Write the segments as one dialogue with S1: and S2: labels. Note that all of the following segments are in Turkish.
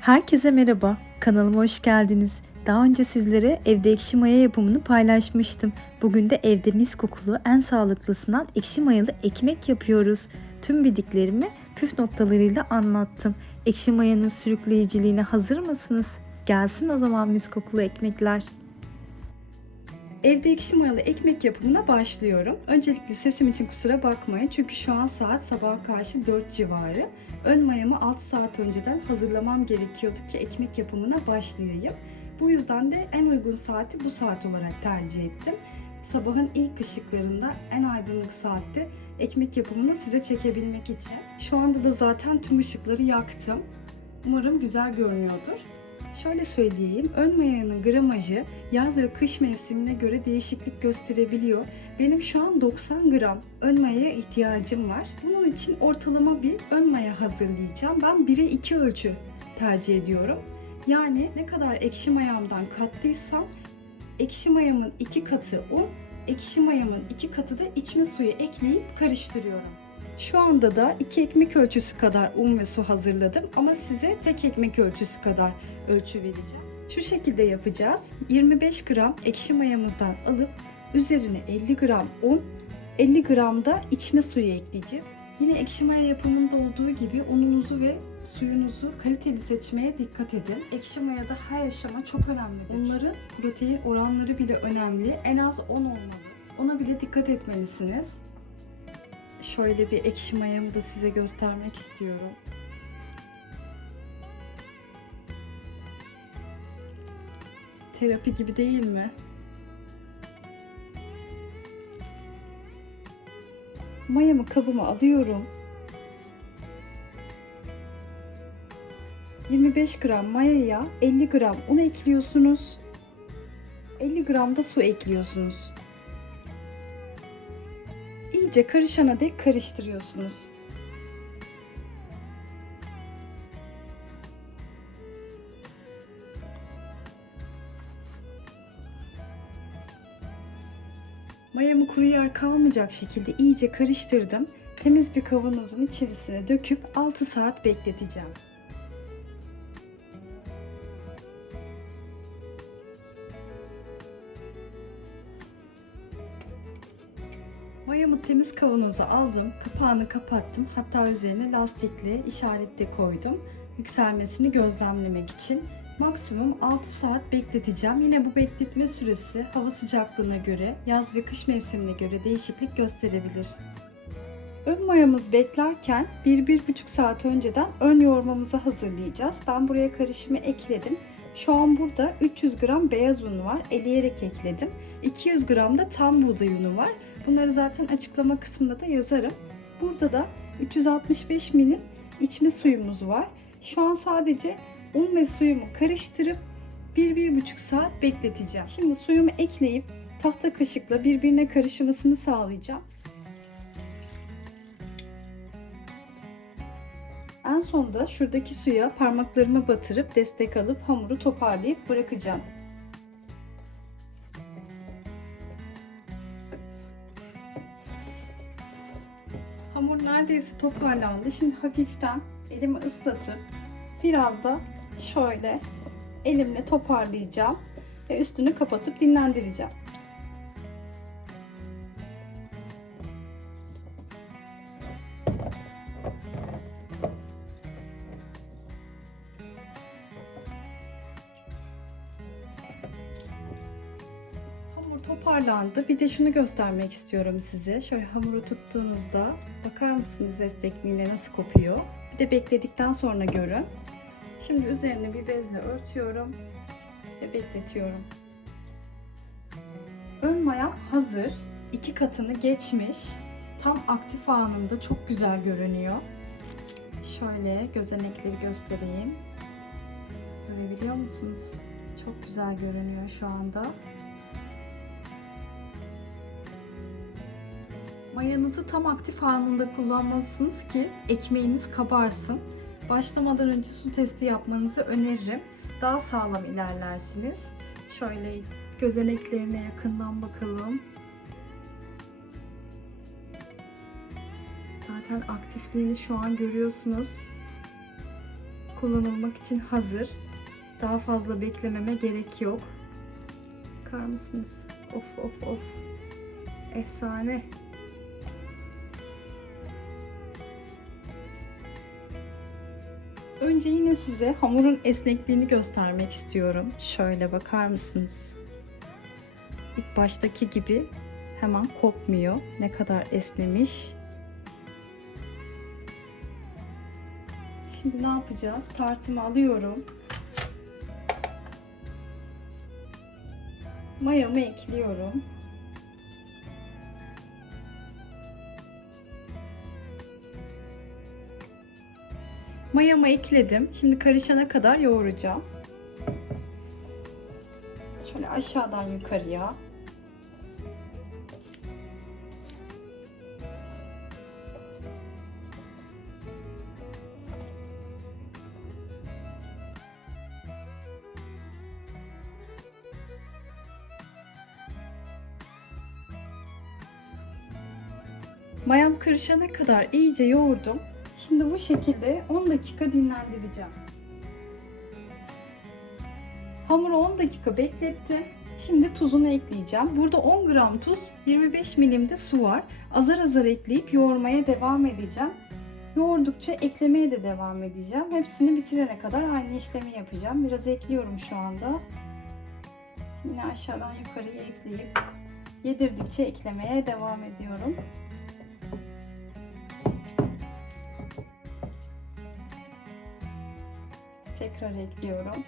S1: Herkese merhaba, kanalıma hoş geldiniz. Daha önce sizlere evde ekşi maya yapımını paylaşmıştım. Bugün de evde mis kokulu en sağlıklısından ekşi mayalı ekmek yapıyoruz. Tüm bildiklerimi püf noktalarıyla anlattım. Ekşi mayanın sürükleyiciliğine hazır mısınız? Gelsin o zaman mis kokulu ekmekler. Evde ekşi mayalı ekmek yapımına başlıyorum. Öncelikle sesim için kusura bakmayın çünkü şu an saat sabah karşı 4 civarı. Ön mayamı 6 saat önceden hazırlamam gerekiyordu ki ekmek yapımına başlayayım. Bu yüzden de en uygun saati bu saat olarak tercih ettim. Sabahın ilk ışıklarında en aydınlık saatte ekmek yapımını size çekebilmek için. Şu anda da zaten tüm ışıkları yaktım. Umarım güzel görünüyordur. Şöyle söyleyeyim, ön mayanın gramajı yaz ve kış mevsimine göre değişiklik gösterebiliyor. Benim şu an 90 gram ön mayaya ihtiyacım var. Bunun için ortalama bir ön maya hazırlayacağım. Ben 1'e 2 ölçü tercih ediyorum. Yani ne kadar ekşi mayamdan kattıysam ekşi mayamın 2 katı un, ekşi mayamın 2 katı da içme suyu ekleyip karıştırıyorum. Şu anda da 2 ekmek ölçüsü kadar un ve su hazırladım ama size tek ekmek ölçüsü kadar ölçü vereceğim. Şu şekilde yapacağız. 25 gram ekşi mayamızdan alıp üzerine 50 gram un, 50 gram da içme suyu ekleyeceğiz. Yine ekşi maya yapımında olduğu gibi ununuzu ve suyunuzu kaliteli seçmeye dikkat edin. Ekşi mayada her aşama çok önemlidir. Onların protein oranları bile önemli. En az 10 olmalı. Ona bile dikkat etmelisiniz. Şöyle bir ekşi mayamı da size göstermek istiyorum. Terapi gibi değil mi? Mayamı kabıma alıyorum. 25 gram mayaya 50 gram un ekliyorsunuz. 50 gram da su ekliyorsunuz. İyice karışana dek karıştırıyorsunuz. Kuru yer kalmayacak şekilde iyice karıştırdım. Temiz bir kavanozun içerisine döküp 6 saat bekleteceğim. Mayamı temiz kavanoza aldım, kapağını kapattım. Hatta üzerine lastikli işaret de koydum. Yükselmesini gözlemlemek için. Maksimum 6 saat bekleteceğim. Yine bu bekletme süresi hava sıcaklığına göre, yaz ve kış mevsimine göre değişiklik gösterebilir. Ön mayamız beklerken 1-1,5 saat önceden ön yoğurmamızı hazırlayacağız. Ben buraya karışımı ekledim. Şu an burada 300 gram beyaz un var. Eleyerek ekledim. 200 gram da tam buğday unu var. Bunları zaten açıklama kısmında da yazarım. Burada da 365 milim içme suyumuz var. Şu an sadece un ve suyumu karıştırıp 1-1,5 saat bekleteceğim. Şimdi suyumu ekleyip tahta kaşıkla birbirine karışmasını sağlayacağım. En sonda şuradaki suya parmaklarımı batırıp destek alıp hamuru toparlayıp bırakacağım. Hamur neredeyse toparlandı. Şimdi hafiften elimi ıslatıp biraz da şöyle elimle toparlayacağım ve üstünü kapatıp dinlendireceğim. Hamur toparlandı. Bir de şunu göstermek istiyorum size. Şöyle hamuru tuttuğunuzda bakar mısınız vest ekmeğine nasıl kopuyor? Bir de bekledikten sonra görün. Şimdi üzerine bir bezle örtüyorum ve bekletiyorum. Ön maya hazır. İki katını geçmiş. Tam aktif anında çok güzel görünüyor. Şöyle gözenekleri göstereyim. Görebiliyor musunuz? Çok güzel görünüyor şu anda. Mayanızı tam aktif anında kullanmalısınız ki ekmeğiniz kabarsın. Başlamadan önce su testi yapmanızı öneririm. Daha sağlam ilerlersiniz. Şöyle gözeneklerine yakından bakalım. Zaten aktifliğini şu an görüyorsunuz. kullanılmak için hazır. Daha fazla beklememe gerek yok. Bakar mısınız? Of of of. Efsane. Önce yine size hamurun esnekliğini göstermek istiyorum. Şöyle bakar mısınız? İlk baştaki gibi hemen kopmuyor. Ne kadar esnemiş. Şimdi ne yapacağız? Tartımı alıyorum. Mayamı ekliyorum. Mayamı ekledim. Şimdi karışana kadar yoğuracağım. Şöyle aşağıdan yukarıya. Mayam karışana kadar iyice yoğurdum. Şimdi bu şekilde 10 dakika dinlendireceğim. Hamuru 10 dakika beklettim. Şimdi tuzunu ekleyeceğim. Burada 10 gram tuz, 25 milim de su var. Azar azar ekleyip yoğurmaya devam edeceğim. Yoğurdukça eklemeye de devam edeceğim. Hepsini bitirene kadar aynı işlemi yapacağım. Biraz ekliyorum şu anda. Şimdi aşağıdan yukarıya ekleyip yedirdikçe eklemeye devam ediyorum. Tekrar ekliyorum.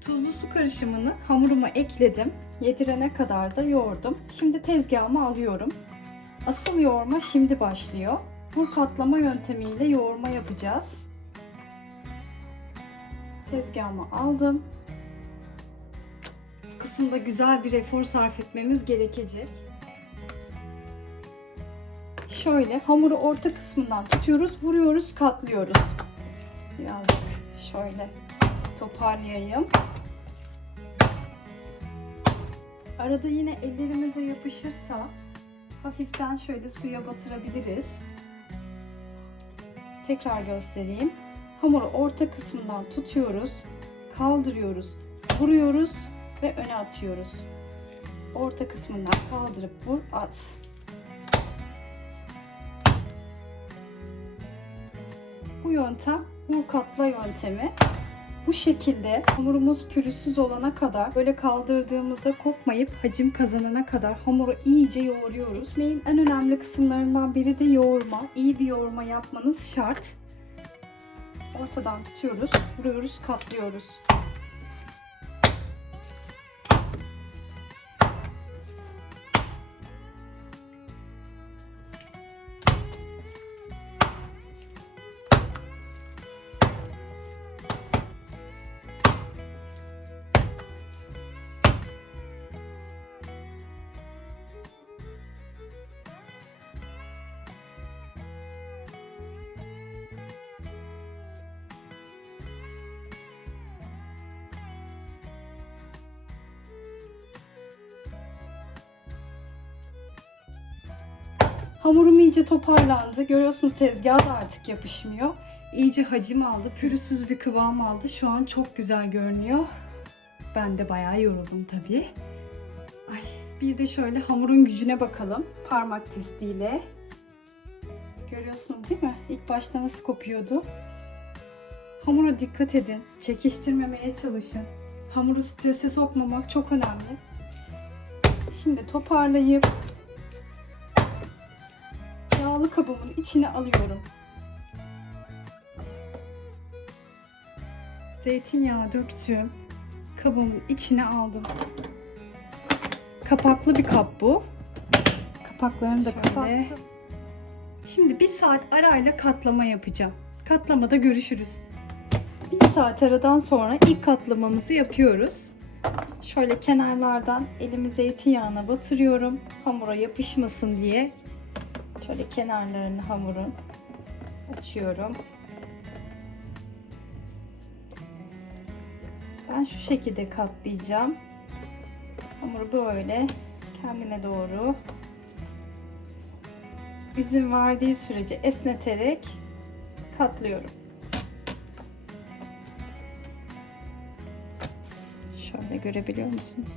S1: Tuzlu su karışımını hamuruma ekledim. Yedirene kadar da yoğurdum. Şimdi tezgahıma alıyorum. Asıl yoğurma şimdi başlıyor. Bu katlama yöntemiyle yoğurma yapacağız. Tezgahıma aldım. Kısımda güzel bir efor sarf etmemiz gerekecek. Şöyle hamuru orta kısmından tutuyoruz, vuruyoruz, katlıyoruz. Birazcık şöyle toparlayayım. Arada yine ellerimize yapışırsa hafiften şöyle suya batırabiliriz. Tekrar göstereyim. Hamuru orta kısmından tutuyoruz, kaldırıyoruz, vuruyoruz ve öne atıyoruz. Orta kısmından kaldırıp vur, at. Bu yöntem vur katla yöntemi. Bu şekilde hamurumuz pürüzsüz olana kadar böyle kaldırdığımızda kopmayıp hacim kazanana kadar hamuru iyice yoğuruyoruz. Ekmeğin en önemli kısımlarından biri de yoğurma. İyi bir yoğurma yapmanız şart. Ortadan tutuyoruz, vuruyoruz, katlıyoruz. Hamurum iyice toparlandı. Görüyorsunuz tezgah da artık yapışmıyor. İyice hacim aldı. Pürüzsüz bir kıvam aldı. Şu an çok güzel görünüyor. Ben de bayağı yoruldum tabii. Ay, bir de şöyle hamurun gücüne bakalım. Parmak testiyle. Görüyorsunuz değil mi? İlk başta nasıl kopuyordu? Hamura dikkat edin. Çekiştirmemeye çalışın. Hamuru strese sokmamak çok önemli. Şimdi toparlayıp yağlı kabımın içine alıyorum. Zeytinyağı döktüm. Kabımın içine aldım. Kapaklı bir kap bu. Kapaklarını da böyle. Şimdi bir saat arayla katlama yapacağım. Katlamada görüşürüz. Bir saat aradan sonra ilk katlamamızı yapıyoruz. Şöyle kenarlardan elimi zeytinyağına batırıyorum. Hamura yapışmasın diye. Şöyle kenarlarını hamurun açıyorum. Ben şu şekilde katlayacağım. Hamuru böyle kendine doğru izin verdiği sürece esneterek katlıyorum. Şöyle görebiliyor musunuz?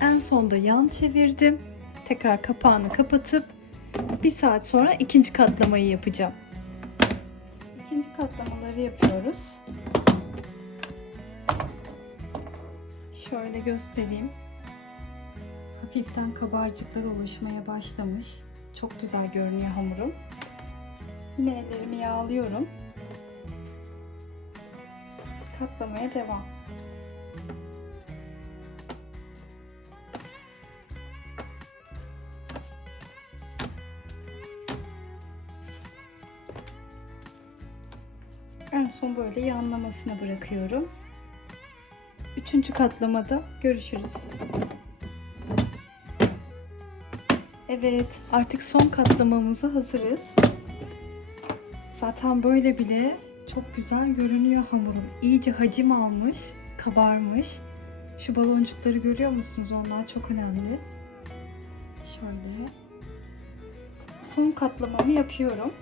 S1: En sonda yan çevirdim. Tekrar kapağını kapatıp bir saat sonra ikinci katlamayı yapacağım. İkinci katlamaları yapıyoruz. Şöyle göstereyim. Hafiften kabarcıklar oluşmaya başlamış. Çok güzel görünüyor hamurum. Yine ellerimi yağlıyorum. Katlamaya devam. En son böyle yanlamasına bırakıyorum. Üçüncü katlamada görüşürüz. Evet, artık son katlamamıza hazırız. Zaten böyle bile çok güzel görünüyor hamurum. İyice hacim almış, kabarmış. Şu baloncukları görüyor musunuz? Onlar çok önemli. Şöyle. Son katlamamı yapıyorum.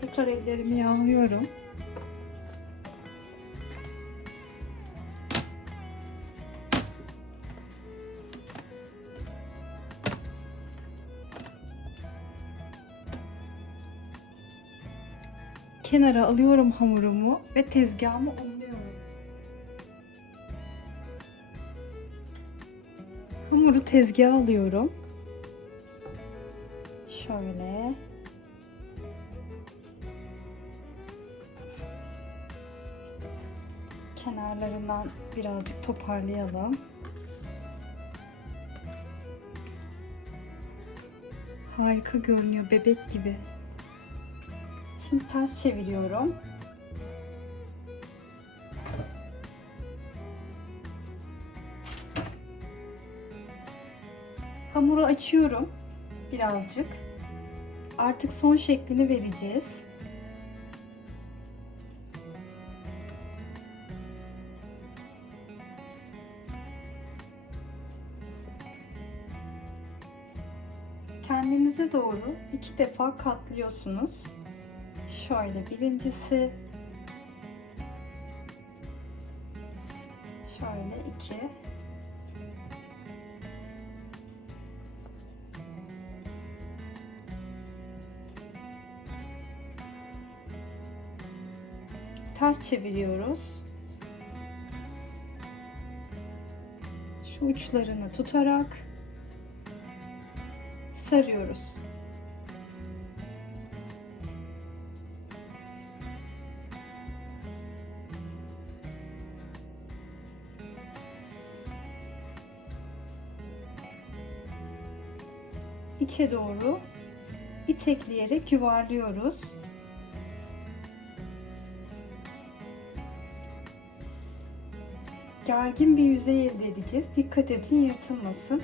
S1: Tekrar ellerimi yağlıyorum. Kenara alıyorum hamurumu ve tezgahımı unluyorum. Hamuru tezgaha alıyorum. Şöyle. Kenarlarından birazcık toparlayalım. Harika görünüyor bebek gibi. Şimdi ters çeviriyorum. Hamuru açıyorum birazcık. Artık son şeklini vereceğiz. Kendinize doğru iki defa katlıyorsunuz. Şöyle birincisi şöyle iki ters çeviriyoruz. Şu uçlarını tutarak sarıyoruz. İçe doğru itekleyerek yuvarlıyoruz. Gergin bir yüzey elde edeceğiz. Dikkat edin yırtılmasın.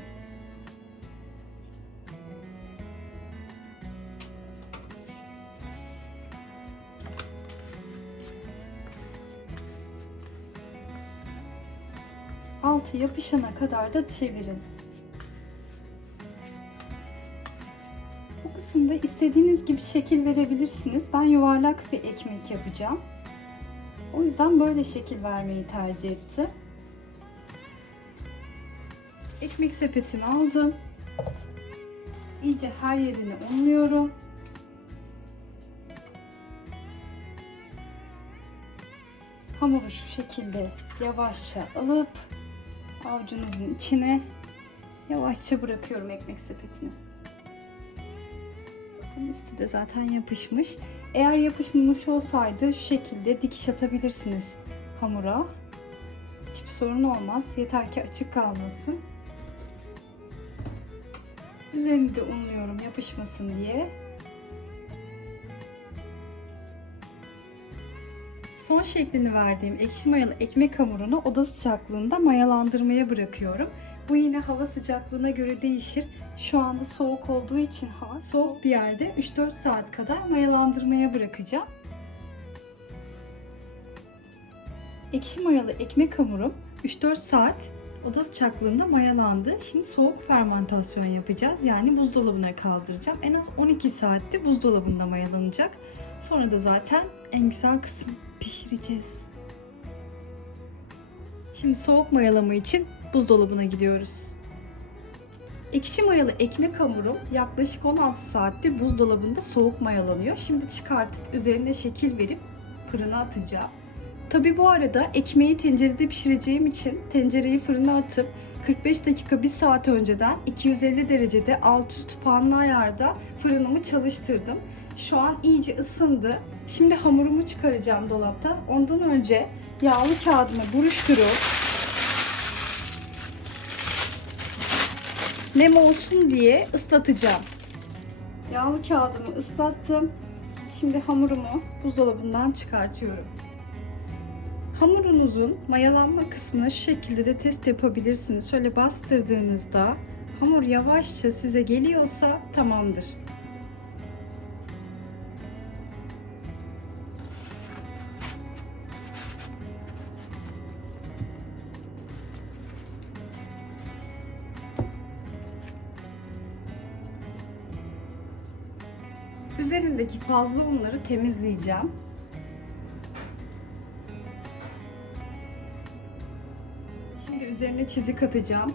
S1: Altı yapışana kadar da çevirin. Kısımda istediğiniz gibi şekil verebilirsiniz. Ben yuvarlak bir ekmek yapacağım. O yüzden böyle şekil vermeyi tercih ettim. Ekmek sepetimi aldım. İyice her yerini unluyorum. Hamuru şu şekilde yavaşça alıp avucunuzun içine yavaşça bırakıyorum ekmek sepetini. Bakın üstü de zaten yapışmış. Eğer yapışmamış olsaydı şu şekilde dikiş atabilirsiniz hamura. Hiçbir sorun olmaz. Yeter ki açık kalmasın. Üzerini de unluyorum yapışmasın diye. Son şeklini verdiğim ekşi mayalı ekmek hamurunu oda sıcaklığında mayalandırmaya bırakıyorum. Bu yine hava sıcaklığına göre değişir. Şu anda soğuk olduğu için hava soğuk bir yerde 3-4 saat kadar mayalandırmaya bırakacağım. Ekşi mayalı ekmek hamurum 3-4 saat oda sıcaklığında mayalandı. Şimdi soğuk fermentasyon yapacağız. Yani buzdolabına kaldıracağım. En az 12 saatte buzdolabında mayalanacak. Sonra da zaten en güzel kısım pişireceğiz. Şimdi soğuk mayalama için buzdolabına gidiyoruz. Ekşi mayalı ekmek hamurum yaklaşık 16 saattir buzdolabında soğuk mayalanıyor. Şimdi çıkartıp üzerine şekil verip fırına atacağım. Tabi bu arada ekmeği tencerede pişireceğim için tencereyi fırına atıp 45 dakika 1 saat önceden 250 derecede alt üst fanlı ayarda fırınımı çalıştırdım. Şu an iyice ısındı. Şimdi hamurumu çıkaracağım dolaptan. Ondan önce yağlı kağıdımı buruşturup nem olsun diye ıslatacağım. Yağlı kağıdımı ıslattım. Şimdi hamurumu buzdolabından çıkartıyorum. Hamurunuzun mayalanma kısmına şu şekilde de test yapabilirsiniz. Şöyle bastırdığınızda hamur yavaşça size geliyorsa tamamdır. Fazla unları temizleyeceğim. Şimdi üzerine çizik atacağım.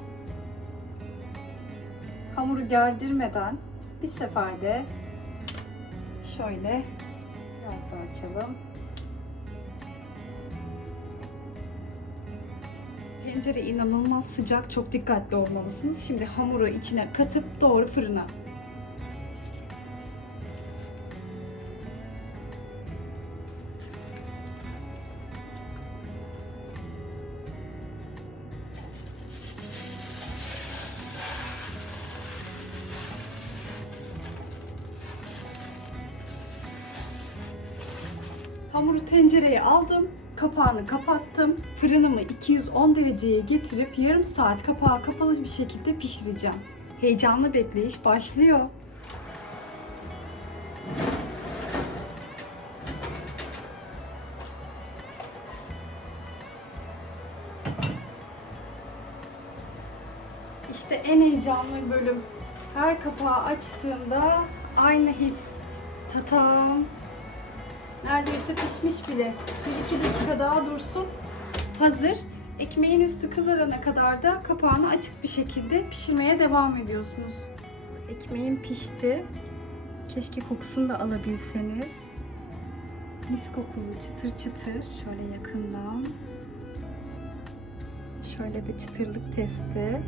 S1: Hamuru gerdirmeden bir seferde şöyle biraz daha açalım. Tencere inanılmaz sıcak, çok dikkatli olmalısınız. Şimdi hamuru içine katıp doğru fırına. Kapağını kapattım. Fırınımı 210 dereceye getirip yarım saat kapağı kapalı bir şekilde pişireceğim. Heyecanlı bekleyiş başlıyor. İşte en heyecanlı bölüm. Her kapağı açtığımda aynı his. Tatam. Neredeyse pişmiş bile. Bir iki dakika daha dursun. Hazır. Ekmeğin üstü kızarana kadar da kapağını açık bir şekilde pişirmeye devam ediyorsunuz. Ekmeğim pişti. Keşke kokusunu da alabilseniz. Mis kokulu çıtır çıtır. Şöyle yakından. Şöyle de çıtırlık testi.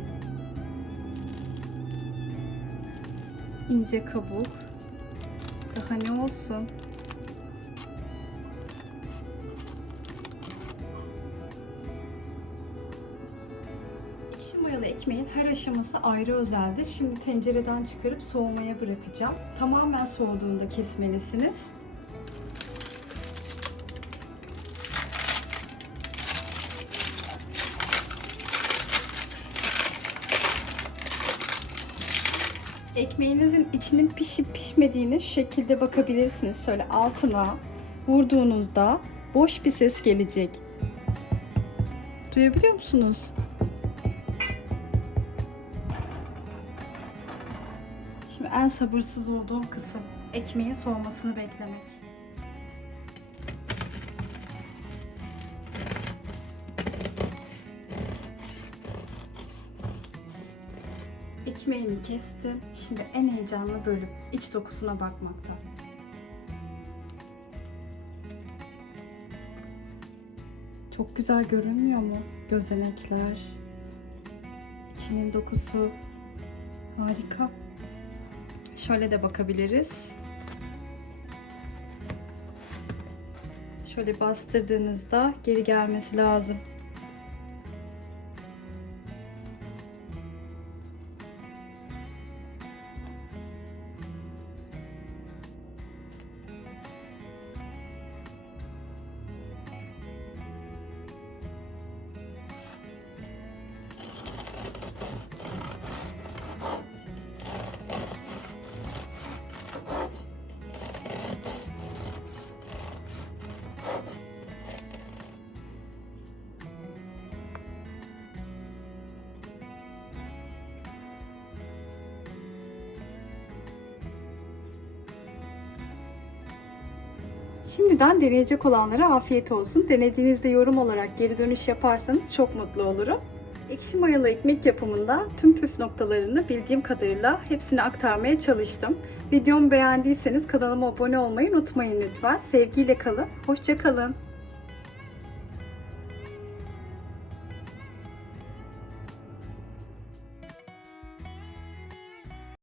S1: İnce kabuk. Daha ne olsun? Ekmeğin her aşaması ayrı özeldir. Şimdi tencereden çıkarıp soğumaya bırakacağım. Tamamen soğuduğunda kesmelisiniz. Ekmeğinizin içinin pişip pişmediğini şu şekilde bakabilirsiniz. Şöyle altına vurduğunuzda boş bir ses gelecek. Duyabiliyor musunuz? En sabırsız olduğum kısım ekmeğin soğumasını beklemek. Ekmeğimi kestim. Şimdi en heyecanlı bölüm iç dokusuna bakmakta. Çok güzel görünmüyor mu? Gözenekler. İçinin dokusu harika. Şöyle de bakabiliriz. Şöyle bastırdığınızda geri gelmesi lazım. Şimdiden deneyecek olanlara afiyet olsun. Denediğinizde yorum olarak geri dönüş yaparsanız çok mutlu olurum. Ekşi mayalı ekmek yapımında tüm püf noktalarını bildiğim kadarıyla hepsini aktarmaya çalıştım. Videomu beğendiyseniz kanalıma abone olmayı unutmayın lütfen. Sevgiyle kalın, hoşça kalın.